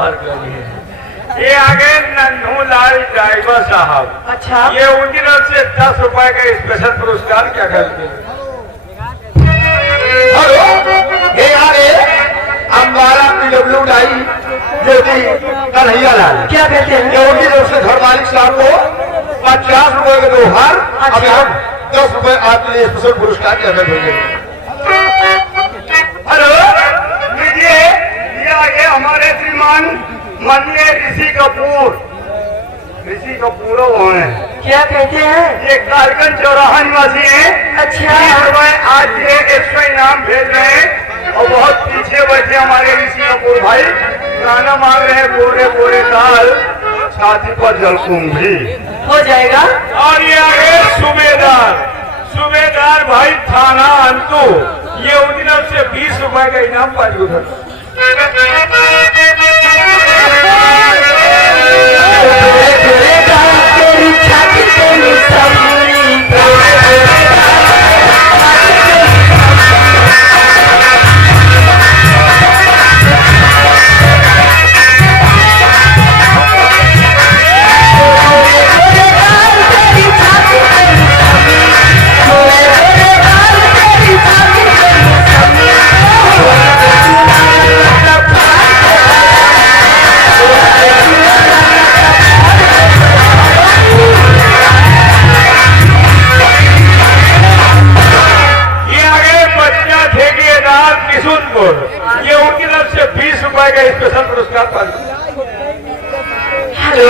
और करिए। ये आगे नन्हू लाल ड्राइवर साहब, अच्छा, ये उनकी तरफ से 10 रुपए का स्पेशल पुरस्कार क्या करते हैं? हेलो, ये आगे अंबाला PW डाई जो कि कन्हैया लाल, क्या कहते हैं? ये उनकी तरफ से घर मालिक साहब को 50 रुपए के 2 हार, अभी हम 10 रुपए आपके लिए स्पेशल पुरस्कार क्या करते हैं? हेलो, लीजिए, ये आगे हमारे श्रीमान माननीय ऋषि कपूर है। क्या कहते हैं? ये कारगंज चौराहा निवासी है। अच्छा, आज ये एक्स्ट्रा इनाम भेज रहे हैं और बहुत पीछे बैठे हमारे ऋषि कपूर भाई गाना मांग रहे हैं, बोरे बोरे दाल छाती पर जलकुंभी हो जाएगा। और ये आगे सूबेदार भाई थाना अंतु, ये उनकी तरफ से 20 रुपए का इनाम पाजी उधर। ये उनकी तरफ से 20 रुपए का स्पेशल पुरस्कार पाजी। हेलो,